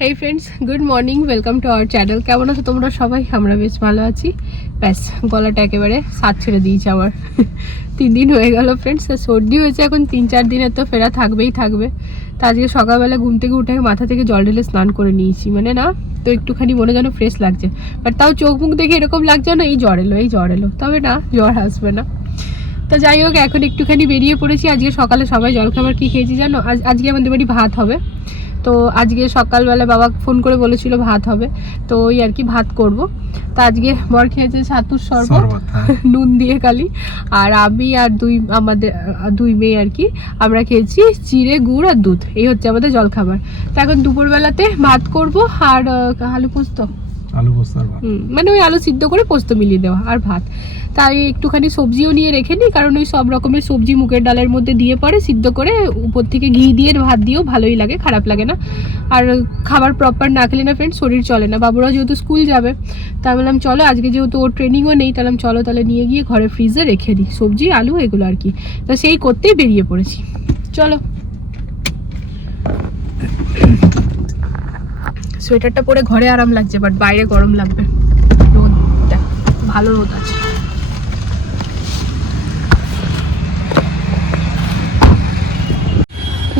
Hey friends good morning welcome to our channel কেমন আছো তোমরা সবাই? আমরা বেশ ভালো আছি। ব্যাস, গলাটা একেবারে সাত ছেড়ে দিয়েছে আমার। তিন দিন হয়ে গেল ফ্রেন্ডস সর্দি হয়েছে এখন তিন চার দিনের তো ফেরা থাকবেই থাকবে। তা আজকে সকালবেলা ঘুম থেকে উঠে মাথা থেকে জল ঢেলে স্নান করে নিয়েছি। মানে না, তো একটুখানি মনে যেন ফ্রেশ লাগছে। বাট তাও চোখ মুখ দেখে এরকম লাগছে না, এই জ্বর এলো, এই জ্বর এলো। তবে না, জ্বর আসবে না। তো যাই হোক, এখন একটুখানি বেরিয়ে পড়েছি। আজকে সকালে সবাই জলখাবার কি খেয়েছি জানো? আজ, আজকে আমাদের বাড়ি ভাত হবে। তো আজকে সকালবেলা বাবা ফোন করে বলেছিল ভাত হবে তো ওই আর কি ভাত করব। তো আজকে বর খেয়েছে ছাতুর শরবত হ্যাঁ। নুন দিয়ে কালি। আর আমি আর দুই আমাদের দুই মেয়ে আর কি আমরা খেয়েছি চিড়ে গুড় আর দুধ। এই হচ্ছে আমাদের জলখাবার। তো এখন দুপুরবেলাতে ভাত করব আর আলু পোস্ত। আলু পোস্ত আর ভাত মানে ওই আলু সিদ্ধ করে পোস্ত মিলিয়ে দেওয়া আর ভাত। তাই একটুখানি সবজিও নিয়ে রেখে নিই, কারণ ওই সব রকমের সবজি মুগের ডালের মধ্যে দিয়ে পরে সিদ্ধ করে উপর থেকে ঘি দিয়ে ভাত দিয়েও ভালোই লাগে, খারাপ লাগে না। আর খাবার প্রপার না খেলে না ফ্রেন্ড শরীর চলে না। বাবুরাও যেহেতু স্কুল যাবে তা বললাম চলো, আজকে যেহেতু ওর ট্রেনিংও নেই, তাহলে চলো তাহলে নিয়ে গিয়ে ঘরে ফ্রিজে রেখে দিই। সবজি, আলু, এগুলো আর কি। তা সেই করতেই বেরিয়ে পড়েছি। চলো। সোয়েটারটা পরে ঘরে আরাম লাগছে বাট বাইরে গরম লাগবে। রোদটা ভালো রোদ আছে।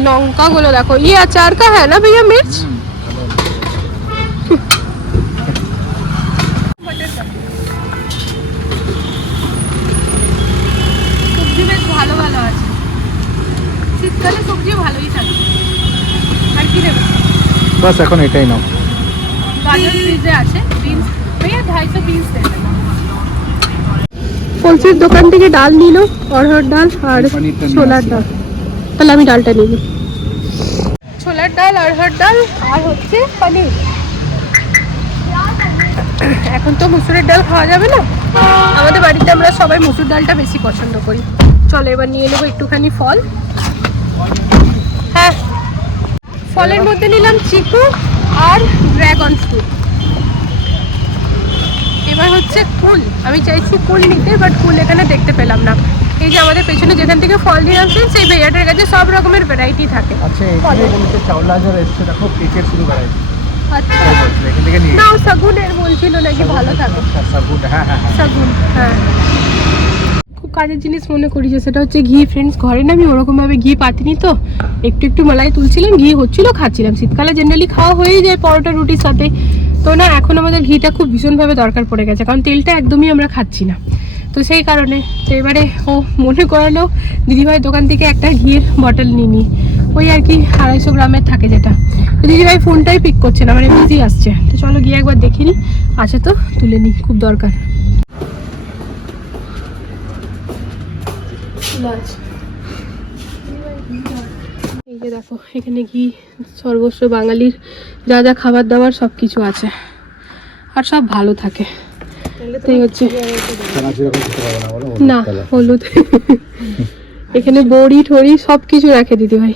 লঙ্কা গুলো দেখো ইয়ে আচার কা হ্যাঁ না ভাইয়া মির্চ? সবজি বেশ ভালো ভালো শীতকালে সবজি ভালোই থাকে। আর কি নেবে বাস, এখন এটাই নাও। গাজর দোকান থেকে ডাল নিল অরহর ডাল আর ছোলার ডাল। তাহলে আমি ডালটা নিব ছোলার ডাল অরহর ডাল আর হচ্ছে পনির। এখন তো মুসুরের ডাল খাওয়া যাবে না। আমাদের বাড়িতে আমরা সবাই মুসুর ডালটা বেশি পছন্দ করি। চলো এবার নিয়ে নেব একটুখানি ফল। হ্যাঁ ফলের মধ্যে নিলাম চিকু। আর ড্রাগন ফ্রুট। এবার হচ্ছে কুল। আমি চাইছি কুল নিতে বাট কুল এখানে দেখতে পেলাম না। এই যে আমাদের পেছনে যেখান থেকে ফল নিয়ে আসছেন সেই ভেয়াটার কাছে সব রকমের ভ্যারাইটি থাকে। আচ্ছা এখানে বলেছে চাওলা যারা এসছে দেখো কেকের শুরু করাই আচ্ছা। না সাগুনের বলছিল নাকি ভালো থাকে। আচ্ছা সাগুন হ্যাঁ হ্যাঁ হ্যাঁ। সাগুন হ্যাঁ। খুব কাজের জিনিস মনে করি যে সেটা হচ্ছে ঘি ফ্রেন্ডস ঘরে না আমি ওরকমভাবে ঘি পাতিনি তো। একটু একটু মালাই তুলছিলাম, ঘি হচ্ছিল, খাচ্ছিলাম। শীতকালে জেনারেলি খাওয়া হয়েই যায় পরোটা, রুটির সাথে। তো না, এখন আমাদের ঘিটা খুব ভীষণভাবে দরকার পড়ে গেছে, কারণ তেলটা একদমই আমরা খাচ্ছি না। তো সেই কারণে তো এবারে ও মনে করালো দিদিভাই দোকান থেকে একটা ঘির বটল নিয়ে নিই। ওই আর কি আড়াইশো গ্রামের থাকে যেটা। তো দিদিভাই ফোনটাই পিক করছে না মানে বিজি আসছে। তো চলো গিয়ে একবার দেখে নিই, আছে তো, তুলে নিই, খুব দরকার। এই যে দেখো এখানে ঘি সর্বস্ব বাঙালির যা যা খাবার দাবার সব কিছু আছে। আর সব ভালো থাকে। হচ্ছে না হলুদ এখানে বড়ি ঠড়ি সব কিছু রাখে দিদি ভাই।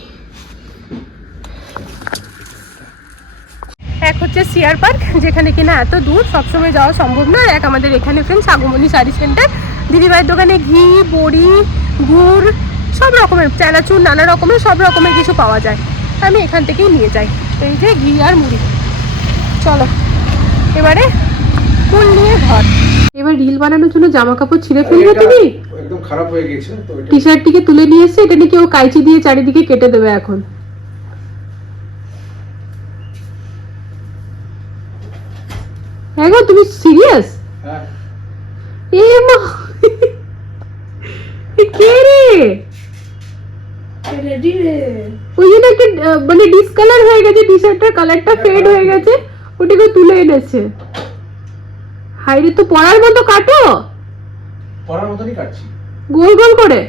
এক হচ্ছে সিয়ার পার্ক যেখানে কিনা এত দূর সবসময় যাওয়া সম্ভব না। এক আমাদের এখানে ফ্রেন্ড সাগুমনি শাড়ি সেন্টার। দিদিভাইয়ের দোকানে ঘি বড়ি গুড় সব রকমের চানাচুর নানা রকমের সব রকমের কিছু পাওয়া যায়। আমি এখান থেকেই নিয়ে যাই এই যে ঘি আর মুড়ি। চলো এবারে ফুল নিয়ে ঘর। এবার রিল বানানোর জন্য জামা কাপড় ছিঁড়ে ফেলবে তুমি? একদম খারাপ হয়ে গেছে টি শার্টটিকে তুলে নিয়ে এসে এটা নাকি ও কাইচি দিয়ে চারিদিকে কেটে দেবে এখন। হ্যাঁ গো তুমি সিরিয়াস হ্যাঁ। এ মা কে রে? ওই জন্য একটা মানে ডিসকালার হয়ে গেছে টি শার্টটার কালারটা ফেড হয়ে। গেছে ওটাকে তুলে এনেছে। হাইরে তো পরার মতো কাটো? পড়ার মতনই কাটছি। গোল গোল করে?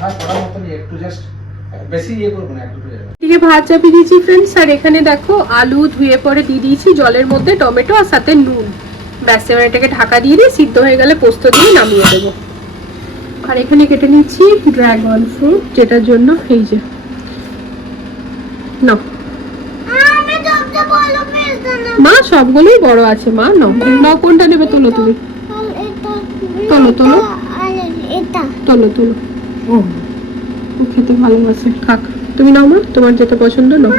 হ্যাঁ পড়ার মতনই একটু জাস্ট বেশি ইয়ে করব না একটু জায়গা এদিকে ভাত চাপিয়ে দিয়েছি ফ্রেন্ডস আর এখানে দেখো আলু ধুয়ে পরে দিয়ে দিয়েছি জলের মধ্যে টমেটো আর সাথে নুন। ব্যাস এবার এটাকে ঢাকা দিয়ে দিই সিদ্ধ হয়ে গেলে পোস্ত দিয়ে নামিয়ে দেবো। আর এখানে কেটে নিচ্ছি ড্রাগন ফ্রুট, যেটার জন্য এই যে। নাও। মা, সবগুলোই বড় আছে, মা, নাও। নাও, কোনটা নেবে তোলো তুমি? তোলো তোলো। তোলো তোলো। ও খেতে ভালোবাসে। খাক তুমি নাও, মা, তোমার যেটা পছন্দ, নাও।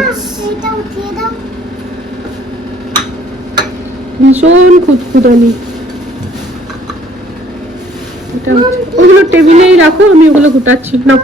ভীষণ খুঁতখুঁতানি ওগুলো টেবিলেই রাখো আমি ওগুলো গুটাচ্ছি। না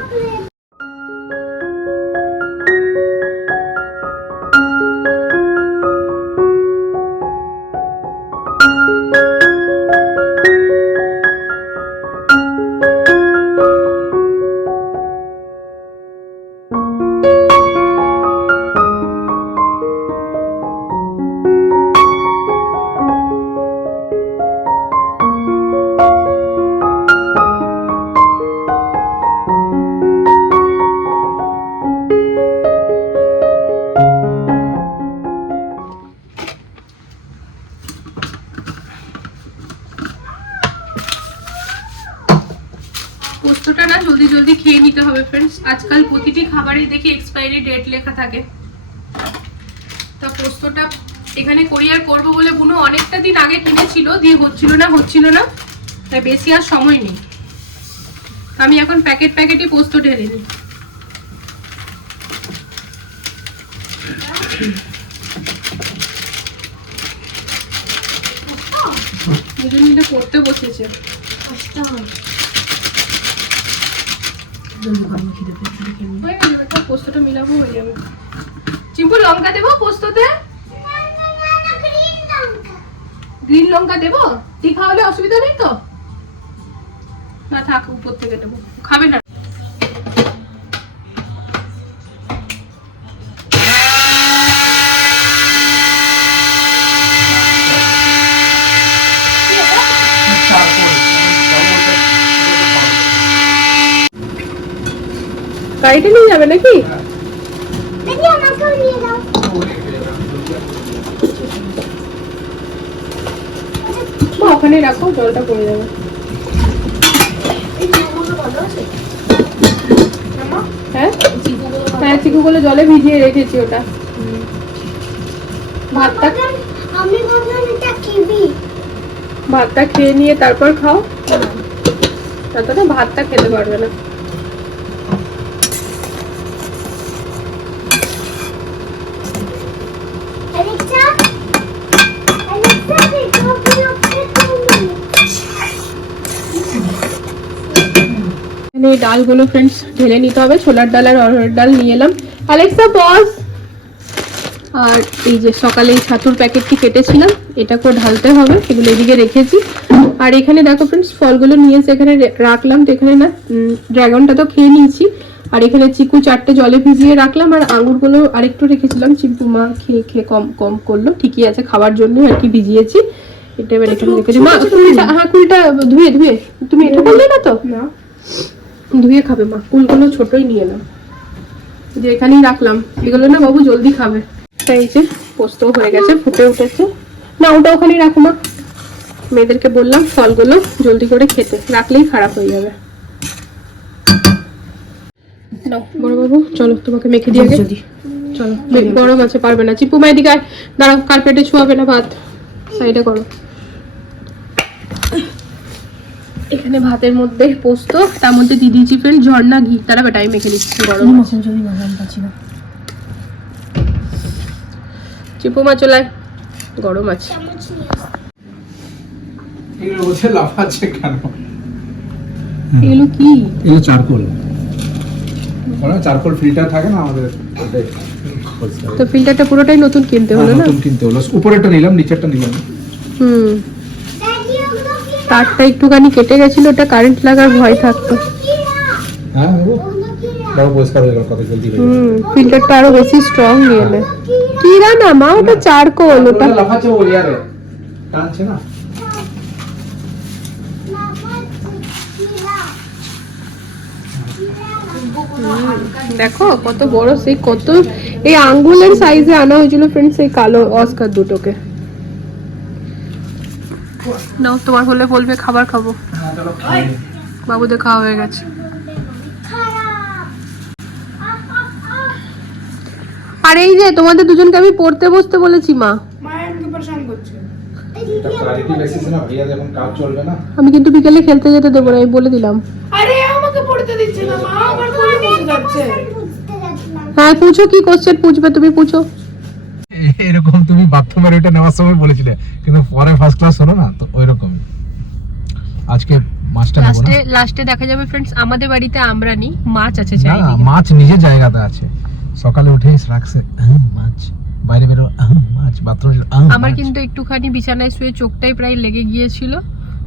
প্রতিটি খাবারে দেখি এক্সপায়ারি ডেট লেখা থাকে। তা পোস্তটা এখানে কোরিয়ার করব বলে বুনো অনেকটা দিন আগে কিনেছিল দিয়ে হচ্ছিল না হচ্ছিল না। তাই বেশি আর সময় নেই। আমি এখন প্যাকেট প্যাকেটই পোস্ত ঢেলে নিই। দুজন মিলে পড়তে বসেছে। পোস্তটা মিলাবো লঙ্কা দেবো পোস্ততে? গ্রিন লঙ্কা দেবো? হলে অসুবিধা নেই তো? না থাক, উপর থেকে দেবো। খাবে না। গাড়িটা নিয়ে যাবে নাকি? ওখানে রাখো জলটা পড়ে যাবে। হ্যাঁ? হ্যাঁ চিকুগুলো জলে ভিজিয়ে রেখেছি ওটা। ভাতটা আমি ভাবলাম এটা কিবি। ভাতটা খেয়ে নিয়ে তারপর খাও। ততটা ভাতটা খেতে পারবে না অ্যালেক্সা অ্যালেক্সা দেখো কি হচ্ছে তুমি এই ডালগুলো ফ্রেন্ডস ঢেলে নিতে হবে। ছোলার ডাল আর অরহরের ডাল নিয়ে এলাম। আলেক্সা বস আর এই যে সকালে এই ছাতুর প্যাকেটটি কেটেছিলাম এটা এটাকেও ঢালতে হবে এগুলো এদিকে রেখেছি। আর এখানে দেখো ফ্রেন্ডস ফলগুলো নিয়ে এসে এখানে রাখলাম তো এখানে না ড্রাগনটা তো খেয়ে নিয়েছি। আর এখানে চিকু চারটে জলে ভিজিয়ে রাখলাম আর আঙুরগুলো আরেকটু রেখেছিলাম। চিম্পু মা খেয়ে খেয়ে কম কম করল ঠিকই আছে খাবার জন্য আর কি ভিজিয়েছি। এটা এবার এখানে রেখেছি মা হ্যাঁ কুলটা ধুয়ে ধুয়ে। তুমি এটা বললে না তো? না। ধুয়ে খাবে মা। কুলগুলো ছোটই নিয়ে নাও। যে এখানেই রাখলাম। এগুলো না বাবু জলদি খাবে। তাই যে পোস্ত হয়ে গেছে ফুটে উঠেছে। না ওটা ওখানেই রাখো মা। মেয়েদেরকে বললাম ফলগুলো জলদি করে খেতে। রাখলেই খারাপ হয়ে যাবে। নাও বড় বাবু চলো তোমাকে মেখে দিয়ে আগে। চলো গরম আছে পারবে না। চিপু মা এদিকে দাঁড়াও কার্পেটে ছোঁয়াবে না ভাত। সাইডে করো। এখানে ভাতের মধ্যে পোস্ত তার মধ্যে দিয়ে দিয়েছি ফ্রেন্ড ঝর্ণা ঘি। তারা বেটাই মেখে দিচ্ছি গরম। চিপু মা চলায় গরম আছে। এগুলো কি? এগুলো চারকোল। চারকোল ফিল্টার থাকে না আমাদের তো ফিল্টারটা পুরোটাই নতুন কিনতে হলো হ্যাঁ, না? নতুন কিনতে হলো। উপরেরটা নিলাম নিচেরটা নিলাম। হুম। দাদি তারটা একটুখানি কেটে গেছিল ওটা কারেন্ট লাগার ভয় থাকতো। না হ্যাঁ হুম ফিল্টারটা আরও বেশি স্ট্রং নিয়ে এলে কি কিরা না মা ওটা চারকোল ওটা না? দেখো কত বড় সেই কত এই আঙ্গুলের সাইজে আনা হয়েছিল ফ্রেন্ডস সেই কালো অস্কার দুটোকে। নাও তোমার হলে বলবে খাবার খাব। হ্যাঁ বাবুদের খাওয়া হয়ে গেছে। আর এই যে তোমাদের দুজনকে আমি পড়তে বসতে বলেছি মা। আমি কিন্তু বিকেলে খেলতে যেতে দেবো না আমি বলে দিলাম। হ্যাঁ পুছো কি কোশ্চেন পুছবে তুমি পুছো? এরকম তুমি বাথরুমের ওইটা নেওয়ার সময় বলেছিলে কিন্তু পরে ফার্স্ট ক্লাস হলো না তো ওইরকমই। আজকে মাছটা নেব লাস্টে না লাস্টে দেখা যাবে ফ্রেন্ডস আমাদের বাড়িতে আমরা নি মাছ আছে চাই মাছ নিজের জায়গাতে আছে। সকালে উঠে রাখছে মাছ বাইরে বেরো মাছ বাথরুমে আমার কিন্তু একটুখানি বিছানায় শুয়ে চোখটাই প্রায় লেগে গিয়েছিল।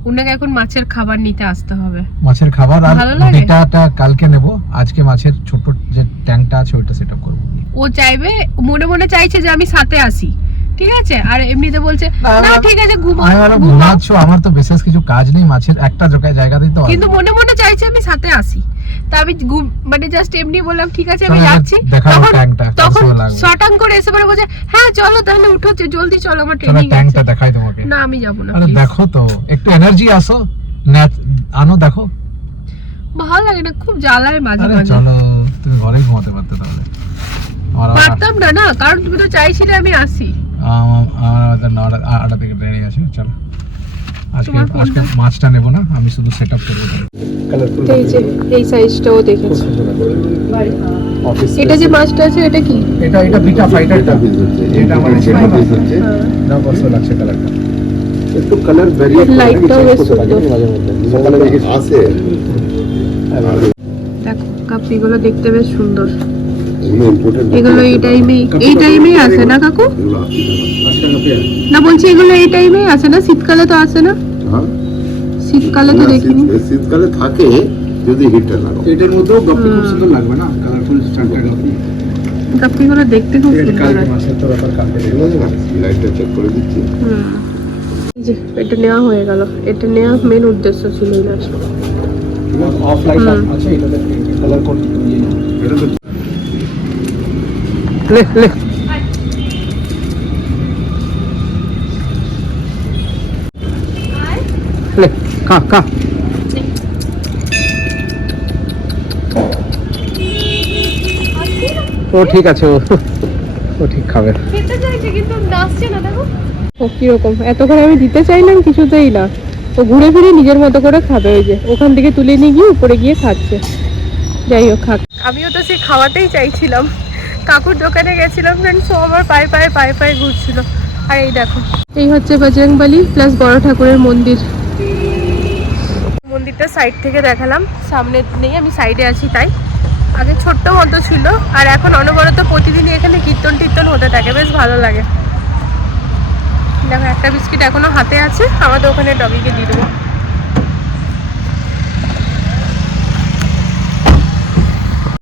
ওনাকে এখন মাছের খাবার নিতে আসতে হবে। মাছের খাবার আর? ডেটাটা কালকে নেব। আজকে মাছের ছোট যে ট্যাঙ্কটা আছে ওইটা সেট আপ করব। ও চাইবে মনে মনে চাইছে যে আমি সাথে আসি। ঠিক আছে? আর এমনিতে বলছে না ঠিক আছে ঘুমাও। ঘুমাচ্ছ আমার তো বিশেষ কিছু কাজ নেই মাছের একটা জায়গায় জায়গাতেই তো কিন্তু মনে মনে চাইছে আমি সাথে আসি। তা আমি মানে জাস্ট এমনি বললাম ঠিক আছে আমি যাচ্ছি। তখন তখন শটাং করে এসে পরে বলছে হ্যাঁ চলো তাহলে উঠো জলদি চলো আমার ট্রেনিং ট্যাঙ্কটা দেখাই তোমাকে। না আমি যাব না আরে দেখো তো একটু এনার্জি আসো আনো দেখো। ভালো লাগে না খুব জ্বালায় মাঝে মাঝে। চলো তুমি ঘরেই ঘুমাতে পারতে তাহলে। পারতাম না না কারণ তুমি তো চাইছিলে আমি আসি। আমার- আমার আটটা থেকে ট্রেনিং আছে চলো। আজকে আজকে মাছটা নেব না আমি শুধু সেট আপ করব। কালারফুল এই যে এই সাইজটাও দেখেছি। অফিস এটা যে মাছটা আছে এটা কি? এটা এটা বিটা ফাইটারটা এটা আমার হ্যাঁ। না কষ্ট লাগছে কালারটা একটু কালার ভেরিয়েট লাইটটাও বেশ সুন্দর। দেখি আসে দেখো কাপিগুলো দেখতে বেশ সুন্দর। এগুলো এই টাইমেই এই টাইমেই আসে না কাকু? না। বলছি এগুলো এই টাইমেই আসে না? শীতকালে তো আসে না? হ্যাঁ। শীতকালে তো দেখিনি। শীত- শীতকালে থাকে যদি হিটটা লাগাও এটার মধ্যেও গপ্পি খুব সুন্দর লাগবে না? কালারফুল গপ্পি দেখতে খুব সুন্দর লাইটটা চেক করে দিচ্ছি। এটা নেওয়া হয়ে গেল। এটা নেওয়া মেন উদ্দেশ্য ছিল না অফ লাইট আছে এটাতে কালার কোড দিয়ে নাও এটা তো লে লে লে খা খা ও ঠিক আছে ও ও ঠিক খাবে। খেতে চাইছে কিন্তু নাচছে না দেখো ও কীরকম? এতক্ষণ আমি দিতে চাইলাম কিছুতেই না। ও ঘুরে ফিরে নিজের মতো করে খাবে ওই যে ওখান থেকে তুলে নিয়ে গিয়ে উপরে গিয়ে খাচ্ছে। যাই হোক খাক। আমিও তো সেই খাওয়াতেই চাইছিলাম। কাকুর দোকানে গেছিলাম ফ্রেন্ডস ও আমার পায়ে পায়ে পায়ে পায়ে ঘুরছিল। আর এই দেখো। এই হচ্ছে বজরংবলী প্লাস বড় ঠাকুরের মন্দির। মন্দিরটা সাইড থেকে দেখালাম। সামনে নেই আমি সাইডে আছি তাই। আগে ছোট্ট মতো ছিল আর এখন অনবরত প্রতিদিনই এখানে কীর্তন টীর্তন হতে থাকে। বেশ ভালো লাগে। দেখো একটা বিস্কিট এখনও হাতে আছে। আমাদের ওখানে ডগিকে দিয়ে দেবো।